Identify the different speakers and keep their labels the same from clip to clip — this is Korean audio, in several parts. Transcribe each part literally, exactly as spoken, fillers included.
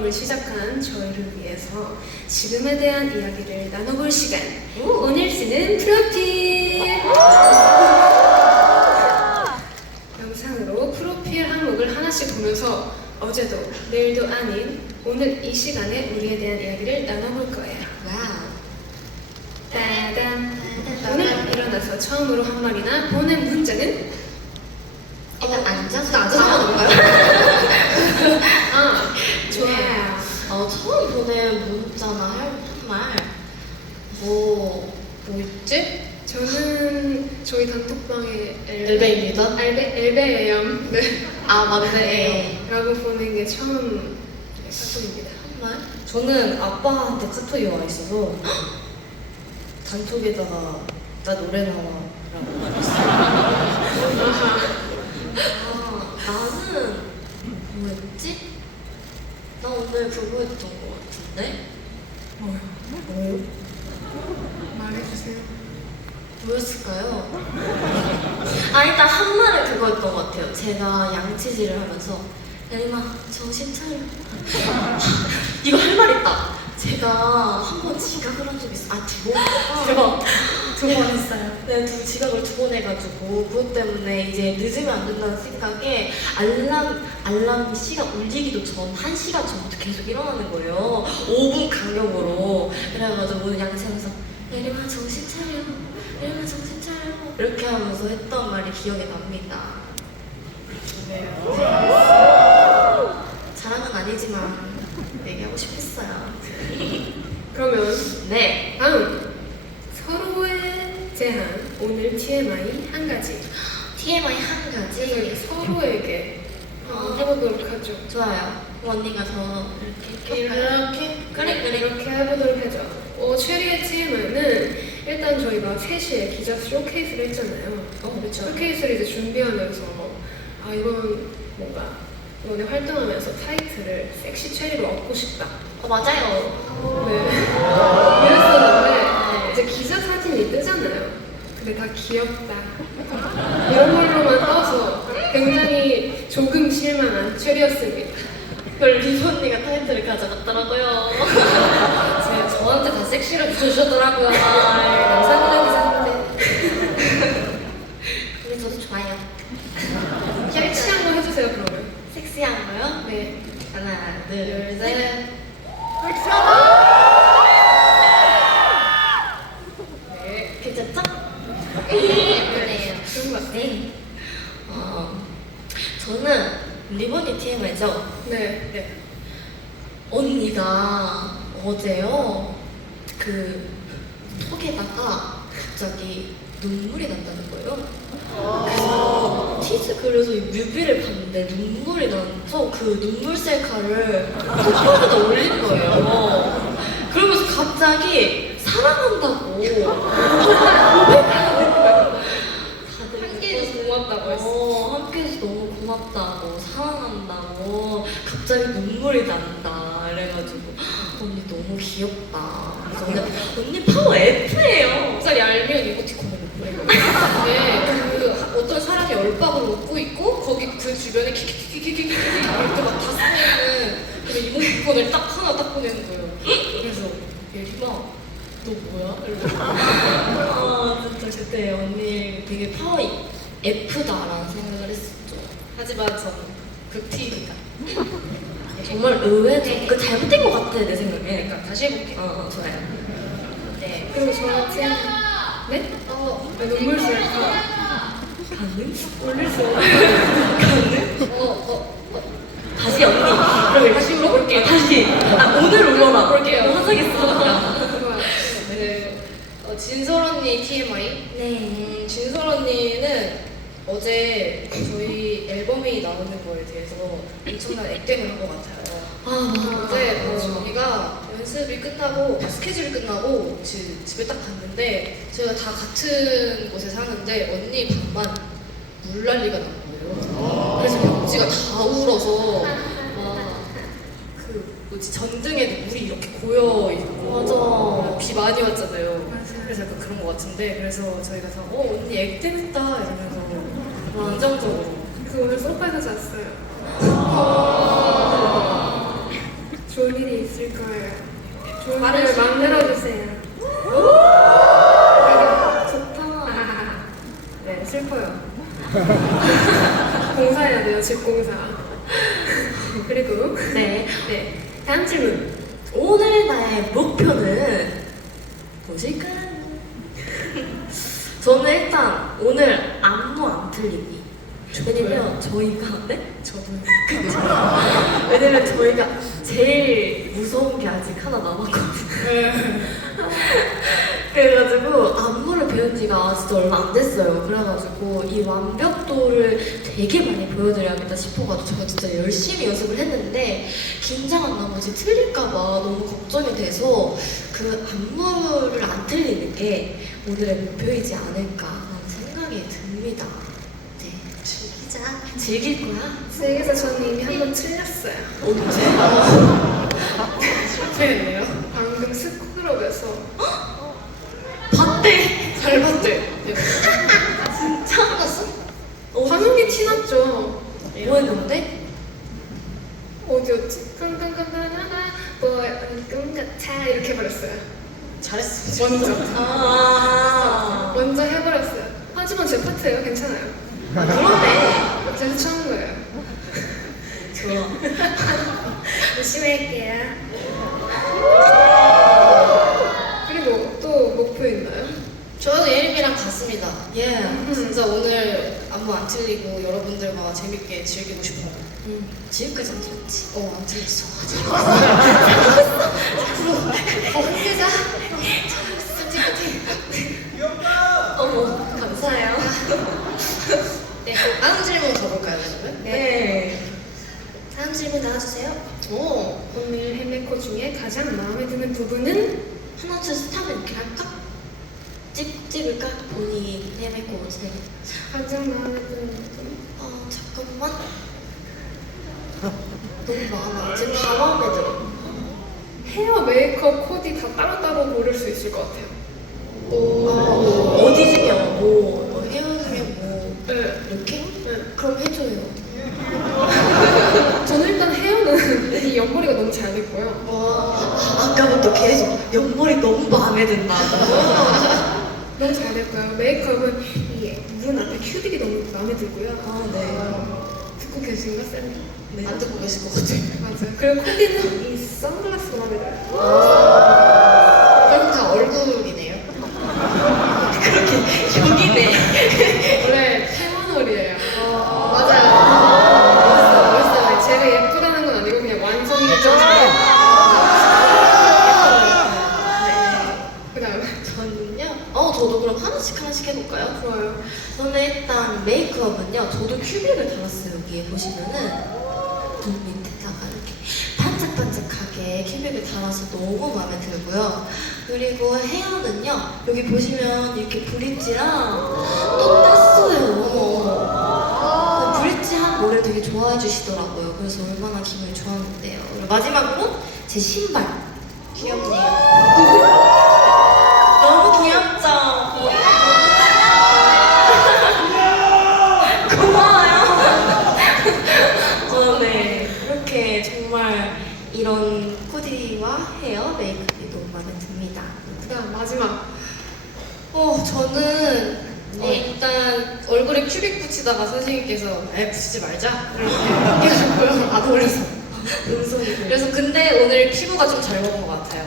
Speaker 1: 작업을 시작한 저희를 위해서 지금에 대한 이야기를 나눠볼 시간. 오늘 쓰는 프로필. 영상으로 프로필 항목을 하나씩 보면서 어제도 내일도 아닌 오늘 이 시간에 우리에 대한 이야기를 나눠볼 거예요.
Speaker 2: 와우.
Speaker 1: 따단. 오늘 일어나서 처음으로 한 말이나 보낸 문자는?
Speaker 2: 일단 앉아서
Speaker 1: 일단 앉아서
Speaker 2: 하는 건가요?
Speaker 1: 아, 좋아요.
Speaker 2: 네. 어, 처음 보낸 문자나 할 말, 뭐, 뭐 있지?
Speaker 1: 저는 저희 단톡방에
Speaker 2: 엘베입니다.
Speaker 1: 엘베, 엘베예요. 네.
Speaker 2: 아, 맞네.
Speaker 1: 라고 보낸 게 처음 사건입니다.
Speaker 2: 한 말?
Speaker 3: 저는 아빠한테 카톡이 와 있어서 단톡에다가 나 노래 나와라고 말했어요.
Speaker 2: 아, 나는 뭐였지? 나 오늘 그거 했던 거 같은데?
Speaker 3: 뭐요?
Speaker 1: 말해주세요.
Speaker 2: 뭐였을까요? 아, 일단 한 말은 그거였던 것 같아요. 제가 양치질을 하면서 야림아 정신 차려. 이거 할 말 있다. 제가 한 번 지각을 한 적이 있어. 아, 두 번? 대박.
Speaker 3: 두 번 했어요.
Speaker 2: 네, 두 지각을 두 번 해가지고 그것 때문에 이제 늦으면 안 된다는 생각에 알람, 알람 시간 울리기도 전 한 시간 전부터 계속 일어나는 거예요. 오 분 간격으로. 그래가지고 오늘 양치하면서 예림아 정신 차려. 예림아 정신 차려. 이렇게 하면서 했던 말이 기억에 납니다.
Speaker 1: 네.
Speaker 2: 자랑은 아니지만 얘기하고 싶었어요.
Speaker 1: 그러면
Speaker 2: 네.
Speaker 1: 다음 서로에 대한 오늘 티엠아이 한 가지.
Speaker 2: 티엠아이 한 가지.
Speaker 1: 서로에게 한번
Speaker 2: 어.
Speaker 1: 해보도록 하죠.
Speaker 2: 좋아요. 언니가 저 이렇게 이렇게
Speaker 1: 이렇게
Speaker 2: 그래 그래
Speaker 1: 이렇게 해보도록 하죠. 어, 최리의 티엠아이는 일단 저희가 세 시에 기자 쇼케이스를 했잖아요.
Speaker 2: 어, 그렇죠.
Speaker 1: 쇼케이스를 이제 준비하면서 아 이번 뭔가 이번에 활동하면서 타이틀을 섹시 체리로 얻고 싶다.
Speaker 2: 어, 맞아요.
Speaker 1: 네. 이랬었는데 이제 기자 사진이 뜨잖아요. 근데 다 귀엽다. 이런 걸로만 떠서 굉장히 조금 실망한 체리였습니다.
Speaker 2: 그걸 리브 언니가 타이틀을 가져갔더라고요.
Speaker 3: 제가 저한테 다 섹시를 붙여주셨더라고요. 감사합니다 기사님들.
Speaker 2: 근데 저도 좋아요.
Speaker 1: 섹시한 거 해주세요 그러면.
Speaker 2: 섹시한 거요?
Speaker 1: 네.
Speaker 2: 하나, 둘,
Speaker 1: 둘,
Speaker 2: 셋.
Speaker 1: 셋. 네.
Speaker 2: 괜찮죠? 예쁘네요.
Speaker 1: 좋은 것 같아요.
Speaker 2: 네. 어, 저는 리본이 티엠아이죠.
Speaker 1: 네. 네.
Speaker 2: 언니가 어제요, 그 톡에다가 갑자기 눈물이 난다는 거예요. 그래서 티즈 그래서 이 뮤비를 봤는데 눈물이 나서 그 눈물 셀카를 톡에다 올린 거예요. 그러면서 갑자기 사랑한다고 고백하는 거예요. 다들
Speaker 1: 함께해줘서 고맙다고 했어.
Speaker 2: 어, 함께해서 너무 고맙다고 사랑한다고 갑자기 눈물이 난다 이래가지고 언니 너무 귀엽다. 그래서 언니, 언니 파워 F예요.
Speaker 3: 목살이 알면 이모티콘을 보내고 근데 그 어떤 사람이 얼박을 웃고 있고 거기 그 주변에 키키키키키키키 이렇게 막 다 쓰면은 그 이모티콘을 딱 하나 딱 보내는 거예요. 그래서 예림아 너 뭐야? 이러고
Speaker 2: 아 진짜 그때 언니 되게 파워 F다라는 생각을 했었죠.
Speaker 3: 하지만 저는 극티입니다.
Speaker 2: 정말 의외죠. 그 잘못된 것 같아 내 생각에.
Speaker 3: 그러니까 다시 해볼게요.
Speaker 2: 어, 어 좋아요. 네.
Speaker 1: 그리고 저한테 네? 어, 눈물 셀카
Speaker 2: 가능?
Speaker 1: 올릴 수 없어요.
Speaker 2: 가능?
Speaker 3: 어, 어, 어.
Speaker 2: 다시 언니. 그럼 다시 물어볼게요. 다시. 아 오늘 울어라.
Speaker 3: 볼게요.
Speaker 2: 하겠습니다.
Speaker 3: 네. 어, 진설 언니 티엠아이.
Speaker 2: 네.
Speaker 3: 음, 진설 언니는 어제 저희 앨범이 나오는 거에 대해서 엄청난 액땜을 한 것 같아요.
Speaker 2: 아 맞아.
Speaker 3: 어제 어, 저희가 연습이 끝나고 스케줄이 끝나고 지, 집에 딱 갔는데 저희가 다 같은 곳에 사는데 언니 방만 물난리가 난 거예요. 그래서 벽지가 다 울어서 막그 뭐지 전등에도 물이 이렇게 고여 있고
Speaker 2: 맞아.
Speaker 3: 비 많이 왔잖아요. 그래서 약간 그런 것 같은데 그래서 저희가 다 어 언니 액땜했다 이러면서 긍정적으로
Speaker 1: 그래서 오늘 소파에서 잤어요. 좋은 말을 만들어주세요.
Speaker 2: 좋다.
Speaker 1: 네, 슬퍼요. 공사해야 돼요, 집 공사. 그리고
Speaker 2: 네.
Speaker 1: 네, 다음 질문.
Speaker 2: 오늘 나의 목표는 무엇일까요? 저는 일단 오늘 안무 안 틀리기. 왜냐면 저희가 네?
Speaker 3: 저도
Speaker 2: 그쵸? 왜냐면 저희가 제일 무서운 게 아직 하나 남았거든요. 그래가지고 안무를 배운 지가 진짜 얼마 안 됐어요. 그래가지고 이 완벽도를 되게 많이 보여드려야겠다 싶어가지고 제가 진짜 열심히 연습을 했는데 긴장한 나머지 틀릴까봐 너무 걱정이 돼서 그 안무를 안 틀리는 게 오늘의 목표이지 않을까라는 생각이 듭니다. 네, 즐기자. 즐길 거야?
Speaker 1: 그래서 저는 이미 한 번 틀렸어요.
Speaker 2: 언제?
Speaker 3: 실패했네요.
Speaker 1: 방금 스크럽에서
Speaker 2: 봤대!
Speaker 3: 잘 봤대.
Speaker 2: 진짜?
Speaker 3: 알았어?
Speaker 1: 하는 게 티났죠.
Speaker 2: 뭐 했는데?
Speaker 1: 어디였지? 깡깡깡깡깡깡 뭐 꿈 같아 이렇게 해버렸어요.
Speaker 3: 잘했어.
Speaker 1: 먼저
Speaker 2: 아,
Speaker 1: 먼저 해버렸어요. 하지만 제 파트예요. 괜찮아요.
Speaker 2: 아 그러네.
Speaker 1: 제가 추는 거예요.
Speaker 2: 좋아.
Speaker 1: 열심히 할게요. 그리고 또 목표 있나요?
Speaker 3: 저도 예림이랑 같습니다.
Speaker 2: 예.
Speaker 3: 진짜 오늘 안무 안 틀리고 여러분들과 재밌게 즐기고 싶어요.
Speaker 2: 음, 지금까지 안 들었지?
Speaker 3: 어, 안 틀렸어.
Speaker 2: 혼자? 어머, 감사해요.
Speaker 3: 네, 다음 질문 가볼까요, 그러면?
Speaker 2: 네. 다음 질문 나와주세요.
Speaker 3: 오,
Speaker 1: 오늘 헬메코 중에 가장 마음에 드는 부분은?
Speaker 2: 하나, 둘, 셋 하면 이렇게 할까? 찍, 찍을까? 본인이 헤매고 진행.
Speaker 1: 가장 마음에 드는 부분?
Speaker 2: 아, 잠깐만. 너무 많아. 지금 다 마음에 들어.
Speaker 1: 헤어, 메이크업, 코디 다 따로따로 고를 수 있을 것 같아요.
Speaker 2: 오, 어디 중에 뭐, 뭐 헤어 중에 뭐
Speaker 1: 네.
Speaker 2: 이렇게?
Speaker 1: 네.
Speaker 2: 그럼 해줘요.
Speaker 1: 저는 일단 헤어는 이 옆머리가 너무 잘 됐고요.
Speaker 2: 와, 아까부터 계속 옆머리 너무 마음에 든다고.
Speaker 1: 너무 잘 됐고요. 메이크업은 이 눈 앞에 큐빅이 너무 마음에 들고요.
Speaker 2: 아, 네.
Speaker 1: 듣고 계신가, 쌤?
Speaker 2: 네.
Speaker 3: 안 듣고 계실 것 같아요.
Speaker 1: 맞아요. 그리고 코디는 이 선글라스가 마음에 들어요.
Speaker 3: 그럼 다 얼굴이네요.
Speaker 2: 그렇게 여기네.
Speaker 1: 원래 태원홀이에요.
Speaker 3: 맞아요.
Speaker 1: 멋있어, 멋있어요. 제가 예쁘다는 건 아니고 그냥 완성이 좀 잘. 그 다음에.
Speaker 2: 저는요? 어, 저도 그럼 하나씩 하나씩 해볼까요?
Speaker 1: 좋아요.
Speaker 2: 저는 일단 메이크업은요, 저도 큐빅을 달았어요. 여기에 보시면은 눈 밑에다가 이렇게 반짝반짝하게 큐빅을 달아서 너무 마음에 들고요. 그리고 헤어는요, 여기 보시면 이렇게 브릿지랑 또 땄어요. 브릿지한 노래 되게 좋아해 주시더라고요. 그래서 얼마나 기분이 좋았는데요. 그리고 마지막으로 제 신발.
Speaker 3: 귀엽네요.
Speaker 2: 너무 귀엽죠? 고마워요. 저는 이렇게 정말 이런 코디와 헤어, 메이크업이 너무 마음에 듭니다.
Speaker 1: 그 다음 마지막.
Speaker 3: 어, 저는 어,
Speaker 2: 네.
Speaker 3: 일단 얼굴에 큐빅 붙이다가 선생님께서 에 붙이지 말자 이렇게 해주고요. 안 어울려서.
Speaker 2: 음성이
Speaker 3: 그래서 근데 오늘 피부가 좀 잘 먹은 것 같아요.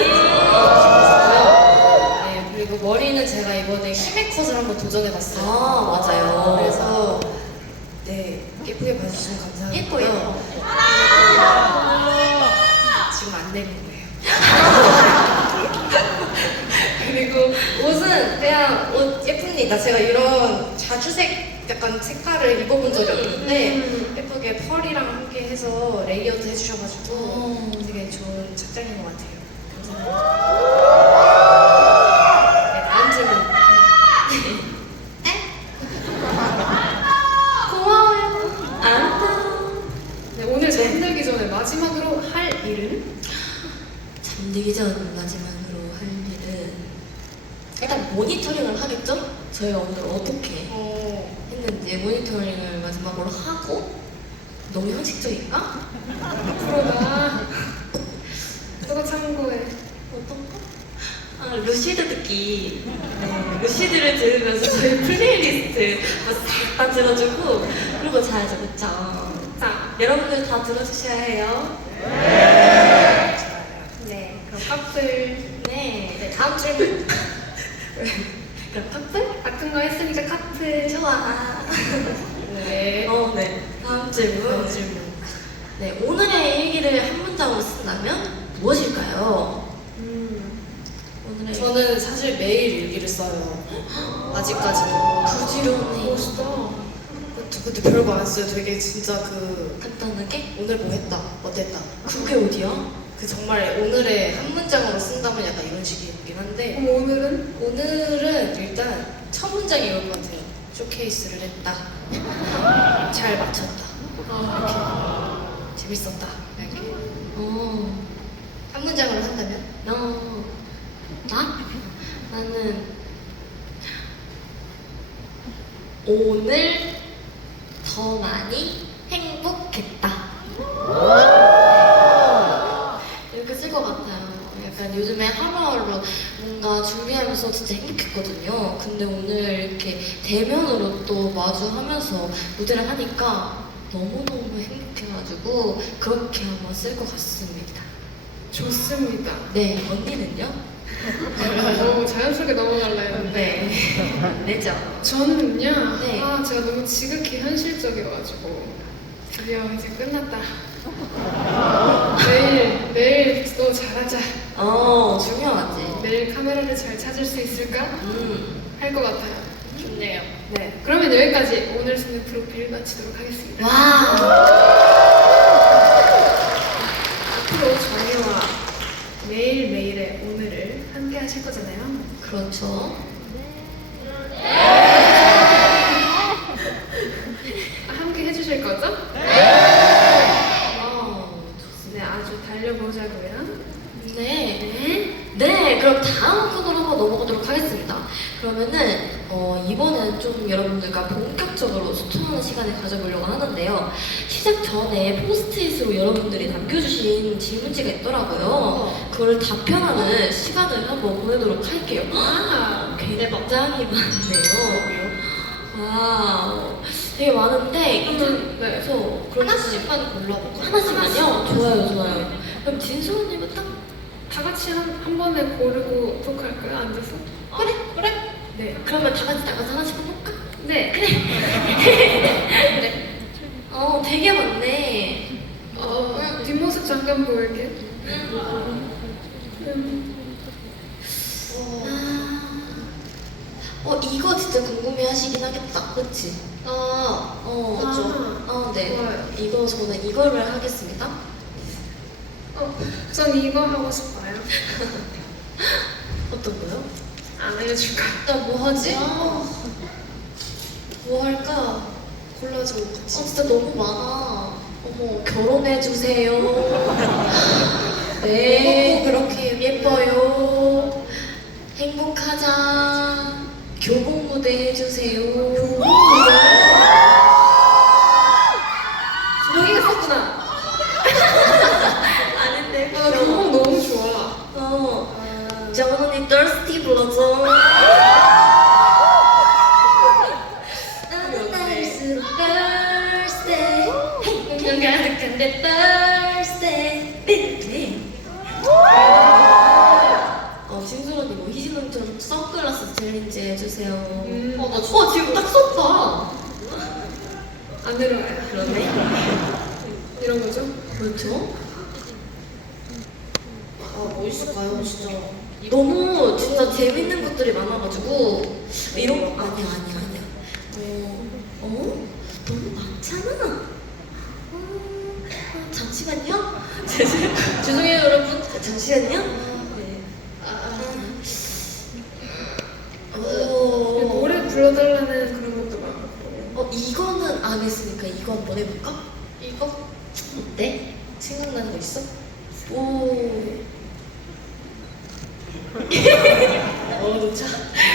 Speaker 3: 네, 그리고 머리는 제가 이번에 히메컷을 한번 도전해봤어요.
Speaker 2: 아, 맞아요.
Speaker 3: 그래서 네 예쁘게 봐주시면 감사하고요.
Speaker 2: 예뻐, 예뻐.
Speaker 3: 지금 안 내린 거예요. 그리고 옷은 그냥 옷 예쁩니다. 제가 이런 자주색 약간 색깔을 입어본 적이 없는데
Speaker 1: 음.
Speaker 3: 예쁘게 펄이랑 함께 해서 레이어드 해주셔가지고
Speaker 2: 음.
Speaker 3: 되게 좋은 착장인 것 같아요. 감사합니다. 네, 다음 질문.
Speaker 2: 고마워요. 안녕.
Speaker 1: 네, 오늘 잠들기 전에 마지막으로 할 일은?
Speaker 2: 잠들기 전 마지막으로 할 일은 일단 모니터링을 하겠죠? 저희가 오늘 어떻게
Speaker 3: 어,
Speaker 2: 했는지 모니터링을 마지막으로 하고 너무 형식적인가?
Speaker 1: 프로다. 너가 참고해.
Speaker 2: 루시드 듣기. 네, 루시드를 들으면서 저희 플레이리스트 싹다 들어주고 그리고 자야죠, 그쵸?
Speaker 1: 자,
Speaker 2: 여러분들 다 들어주셔야 해요.
Speaker 1: 네. 그럼 커플
Speaker 2: 네. 네, 다음 질문. 그럼 커플?
Speaker 1: 같은 거 했으니까 커플.
Speaker 2: 좋아.
Speaker 1: 네.
Speaker 2: 어, 네. 다음 질문.
Speaker 1: 다음 질문.
Speaker 2: 네, 오늘의 일기를 한 문장으로 쓴다면 무엇일까요?
Speaker 1: 음.
Speaker 2: 오늘의
Speaker 3: 저는 사실 매일 일기를 써요. 아직까지도.
Speaker 2: 부지런히
Speaker 1: 멋있다.
Speaker 3: 근데 별거 안 써요. 되게 진짜 그
Speaker 2: 간단하게?
Speaker 3: 오늘 뭐 했다, 어땠다.
Speaker 2: 그게 어디야?
Speaker 3: 그 정말 오늘의 한 문장으로 쓴다면 약간 이런 식이긴 한데
Speaker 1: 그럼 오늘은?
Speaker 3: 오늘은 일단 첫 문장이 이럴 것 같아요. 쇼케이스를 했다. 잘 맞췄다.
Speaker 1: 아,
Speaker 3: 재밌었다. 이렇게
Speaker 2: 어,
Speaker 3: 한 문장으로 한다면
Speaker 2: 너, 나? 나는 오늘 더 많이 행복했다. 이렇게 쓸 것 같아요. 약간 요즘에 하루하루 뭔가 준비하면서 진짜 행복했거든요. 근데 오늘 이렇게 대면으로 또 마주하면서 무대를 하니까 너무너무 행복해가지고 그렇게 한번 쓸 것 같습니다.
Speaker 1: 좋습니다.
Speaker 2: 네, 언니는요?
Speaker 1: 너무 자연스럽게 넘어갈라 했는데.
Speaker 2: 네. 안 되죠?
Speaker 1: 저는요,
Speaker 2: 네.
Speaker 1: 아, 제가 너무 지극히 현실적이어가지고, 드디어 이제 끝났다. 내일, 내일 또 잘하자.
Speaker 2: 어, 중요하지.
Speaker 1: 내일 카메라를 잘 찾을 수 있을까?
Speaker 2: 음,
Speaker 1: 할 것 같아요.
Speaker 3: 좋네요.
Speaker 1: 네. 그러면 여기까지 오늘 쓰는 프로필 마치도록 하겠습니다.
Speaker 2: 와.
Speaker 1: 앞으로 저희와 매일매일의 오늘을 함께 하실 거잖아요.
Speaker 2: 그렇죠.
Speaker 1: 아, 함께 해주실 거죠?
Speaker 2: 와,
Speaker 1: 네, 아주 달려보자고요.
Speaker 2: 네. 네. 네, 그럼 다음 코너로 한번 넘어가도록 하겠습니다. 그러면은 어, 이번엔 좀 여러분들과 본격적으로 소통하는 시간을 가져보려고 하는데요. 시작 전에 포스트잇으로 여러분들이 남겨주신 질문지가 있더라고요. 그걸 답변하는 시간을 한번 보내도록 할게요.
Speaker 1: 아,
Speaker 2: 굉장히 많네요. 와, 되게 많은데
Speaker 1: 그러면, 네.
Speaker 2: 그래서 그럼
Speaker 3: 하나씩만 골라볼까요?
Speaker 2: 하나씩만요? 좋아요, 좋아요. 그럼 진수언니부터?
Speaker 1: 다 같이 한, 한 번에 고르고 톡할까요? 앉아서?
Speaker 2: 그래, 그래.
Speaker 1: 네.
Speaker 2: 그러면 다 같이 나가서 하나씩 해볼까?
Speaker 1: 네.
Speaker 2: 그래. 어, 되게 많네.
Speaker 1: 어, 뒷모습 잠깐 보일게. 음.
Speaker 2: 아, 어, 이거 진짜 궁금해 하시긴 하겠다. 그치?
Speaker 3: 아,
Speaker 2: 어,
Speaker 1: 그쵸.
Speaker 2: 어, 네.
Speaker 1: 좋아요.
Speaker 2: 이거 저는 이거를 하겠습니다.
Speaker 1: 어, 전 이거 하고 싶어요.
Speaker 2: 어떤 거요?
Speaker 1: 안 알려줄까?
Speaker 3: 나 뭐 하지?
Speaker 2: 아,
Speaker 3: 뭐 할까? 골라줘
Speaker 2: 어,
Speaker 3: 같이.
Speaker 2: 진짜 너무 많아. 어머, 결혼해주세요. 네.
Speaker 3: 꼭 그렇게
Speaker 2: 예뻐요. 행복하자. 교복 무대 해주세요.
Speaker 1: 여기가 썼구나.
Speaker 2: 아닌데.
Speaker 1: 아, 교복 너무 좋아.
Speaker 2: 어.
Speaker 3: 아,
Speaker 2: 정은 언니 thirsty 불러줘. 나는 날수 thirsty. 운명 가득한데 thirsty. 네. 어, 진솔 언니 뭐 희진 언니처럼 선글라스 챌린지 해주세요.
Speaker 1: 음.
Speaker 2: 어, 나 어, 지금 딱 썼다.
Speaker 1: 안 들어가요.
Speaker 2: 그러네.
Speaker 1: 이런 거죠?
Speaker 2: 그렇죠?
Speaker 3: 아, 뭐 있을까요, 진짜?
Speaker 2: 너무 진짜 재밌는 것들이 많아가지고 이런 거 아니야 아니야 아니야. 어, 어? 너무 많잖아. 어, 어, 잠시만요. 죄송해요 여러분. 잠시만요. 네.
Speaker 3: 아,
Speaker 2: 어,
Speaker 1: 노래 불러달라는 그런 것도 많고.
Speaker 2: 어 이거는 안 했으니까 이거 한번 해볼까?
Speaker 3: 이거?
Speaker 2: 어때?
Speaker 3: 생각나는 거 있어?
Speaker 2: 오.
Speaker 3: 어, 진짜.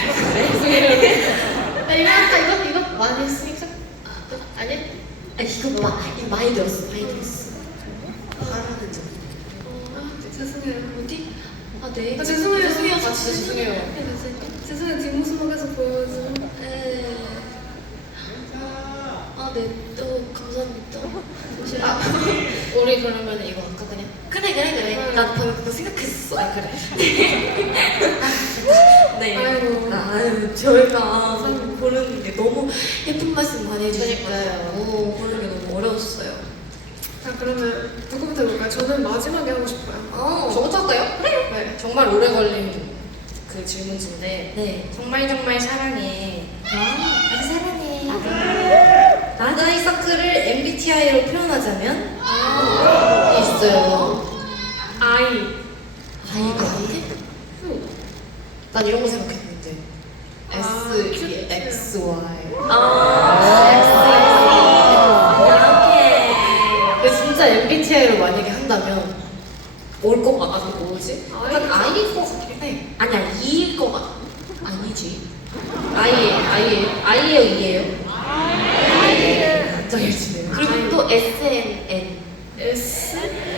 Speaker 3: 아, 이거 할까? 이거? 이거? 많이 했으니까? 아, 아니야?
Speaker 2: 아 이거 봐. 이거 많이 들었어 많이 들었어.
Speaker 3: 바라는 점.
Speaker 1: 아, 죄송해요.
Speaker 2: 어디? 아 네.
Speaker 1: 아, 죄송해요.
Speaker 2: 죄송해요.
Speaker 3: 아, 아 진짜 죄송해요.
Speaker 1: 죄송해요. 뒷모습만 계속 보여서.
Speaker 2: 네. 아, 네, 또 감사합니다.
Speaker 3: 아 우리 그러면 이거 할까 그냥?
Speaker 2: 그래, 그래, 그래. 나 방금 그거 생각했어.
Speaker 3: 아 그래.
Speaker 2: 네.
Speaker 1: 아이고.
Speaker 2: 아유, 저희가 고르는 게 너무 예쁜 말씀 많이 해주시고
Speaker 3: 그러니까요.
Speaker 2: 고르는 게 너무 어려웠어요.
Speaker 1: 자 그러면 누구부터 해볼까요? 저는 마지막에 하고 싶어요.
Speaker 2: 어,
Speaker 3: 저부터 할까요?
Speaker 1: 네.
Speaker 3: 네. 정말 오래 걸린 그 질문지인데
Speaker 2: 네.
Speaker 3: 정말 정말 사랑해.
Speaker 2: 나도 사랑해.
Speaker 3: 나다이 서클을 엠비티아이로 표현하자면
Speaker 2: 아,
Speaker 3: 있어요.
Speaker 1: 아이.
Speaker 2: 아이가 아이?
Speaker 3: 난 이런 거 생각했는데
Speaker 1: 아,
Speaker 3: S, E,
Speaker 1: 큐트.
Speaker 3: X, Y.
Speaker 2: 아, 이렇게.
Speaker 3: 근데 진짜 엠비티아이로 만약에 한다면 올 것 같아. 뭐지?
Speaker 1: 아이.
Speaker 3: 한 I일 것 같긴 해.
Speaker 2: 아니야, 이일 것 같아. 아니지.
Speaker 3: I, I, I예요, E예요? 안정해지네요.
Speaker 2: 그리고 또 에스 엔 엔.
Speaker 1: S.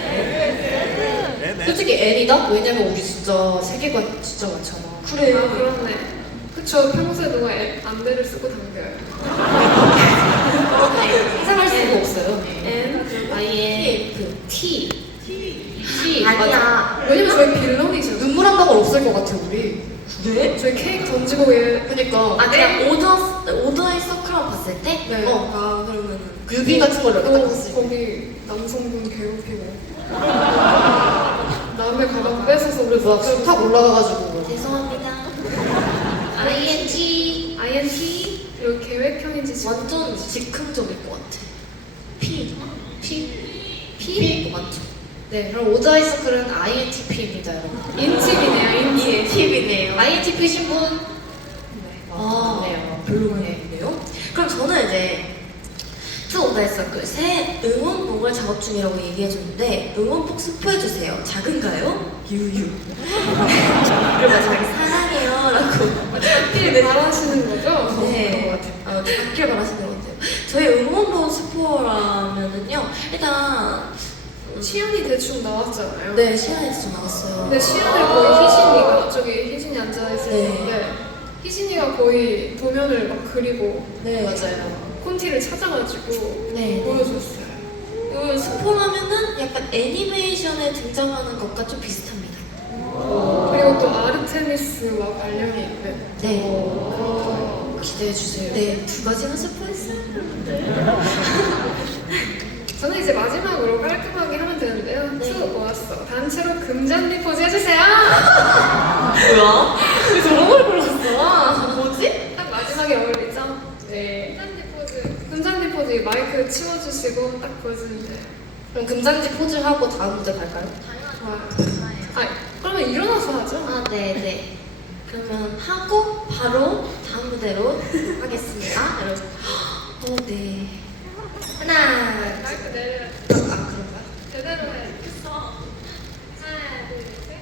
Speaker 3: 솔직히 N이다? 왜냐면 우리 진짜 세계관 진짜 많잖아.
Speaker 2: 그래.
Speaker 1: 아 그렇네. 그쵸. 평소에 누가 애- 안대를 쓰고 당겨요.
Speaker 3: 상상할 수가 없어요.
Speaker 1: N.
Speaker 3: I, N,
Speaker 2: F.
Speaker 3: T. T.
Speaker 2: 아니야.
Speaker 3: 맞아.
Speaker 1: 왜냐면 저희 빌런이죠.
Speaker 3: 눈물 한 방울 없을 것 같아, 우리.
Speaker 2: 그래?
Speaker 1: 저희 케이크 던지고 얘.
Speaker 3: 그니까.
Speaker 2: 아, 그냥 오더, 오더의 서클만 봤을 때?
Speaker 3: 네.
Speaker 2: 어, 아, 그러면.
Speaker 3: 뮤비 같은 걸 이렇게 딱
Speaker 1: 또
Speaker 3: 봤을 때.
Speaker 1: 거기 남성분 괴롭히고 남의 가방 뺏어서 우리
Speaker 3: 막 탁 올라가가지고.
Speaker 2: 죄송합니다.
Speaker 3: I N G.
Speaker 1: 아이엔티 이거 계획형인지 지금
Speaker 2: 완전 즉흥적일 것 같아. P.
Speaker 3: P.
Speaker 2: P? 맞죠?
Speaker 3: 네, 그럼 오더아이 서클은 아이 엔 티 피입니다, 여러분.
Speaker 1: 인팁이네요 인팁.
Speaker 2: 팁이네요.
Speaker 3: 아이 엔 티 피신 분? 네,
Speaker 2: 아,
Speaker 3: 맞네요.
Speaker 2: 별로네요. 그럼 저는 이제 투 오다이 서클 새 응원봉을 작업 중이라고 얘기해줬는데 응원봉 스포해주세요. 작은가요? 유유. 그리고 자기 사랑해요라고.
Speaker 1: 네, 잘하시는 거죠?
Speaker 2: 네, 어, 작길 바라시는 것 같아요. 저희 응원봉 스포라면은요, 일단
Speaker 1: 시연이 대충 나왔잖아요.
Speaker 2: 네 시간에서 좀 나왔어요.
Speaker 1: 근데 시연을 거의 희진이가 저기 희진이 앉아있을
Speaker 2: 네.
Speaker 1: 텐데 희진이가 거의 도면을 막 그리고
Speaker 2: 네
Speaker 3: 맞아요.
Speaker 1: 콘티를 찾아가지고
Speaker 2: 네, 네.
Speaker 1: 보여줬어요.
Speaker 2: 이걸 스포라면은 약간 애니메이션에 등장하는 것과 좀 비슷합니다.
Speaker 1: 그리고 또 아르테미스와 관련이 있는
Speaker 2: 네.
Speaker 3: 어, 기대해주세요.
Speaker 2: 네, 두 가지만 스포했어요.
Speaker 1: 저는 이제 마지막으로 깔끔하게 하면 되는데요.
Speaker 2: 네.
Speaker 1: 투 모았어. 단체로 금잔디 포즈 해주세요.
Speaker 2: 뭐야? 왜 저런 걸 골랐어? 뭐지?
Speaker 1: 딱 마지막에 어울리죠?
Speaker 3: 네.
Speaker 1: 금잔디 포즈. 금잔디 포즈 마이크 치워주시고 딱 보여주면 돼요.
Speaker 3: 그럼 금잔디 포즈하고 다음 무대 갈까요?
Speaker 1: 좋아요. 아, 그러면 일어나서 하죠.
Speaker 2: 아, 네, 네. 그러면 하고 바로 다음 무대로 하겠습니다, 여러분. 어, 네. 하나,
Speaker 1: 마이크 내려.
Speaker 3: 아, 그런가?
Speaker 1: 제대로 해. 하나, 둘, 셋.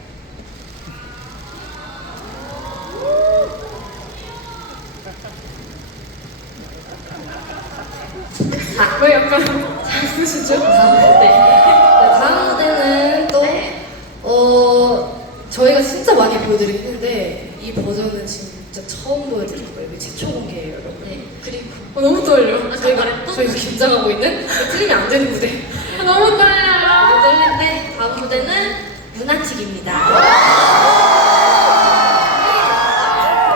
Speaker 1: 왜 약간 웃으시죠?
Speaker 3: 네. 네, 다음 무대는 또,
Speaker 2: 네.
Speaker 3: 어, 저희가 진짜 많이 보여드리긴 했는데, 이 버전은 진짜 처음 보여드릴 거예요. 이게 최초 공개예요, 여러분.
Speaker 2: 네. 그리고
Speaker 1: 어, 너무 떨려.
Speaker 3: 저희가, 저희가 긴장하고 있는, 틀리면 안 되는 무대.
Speaker 1: 너무 떨려요.
Speaker 2: 떨린데 다음 무대는 루나틱입니다.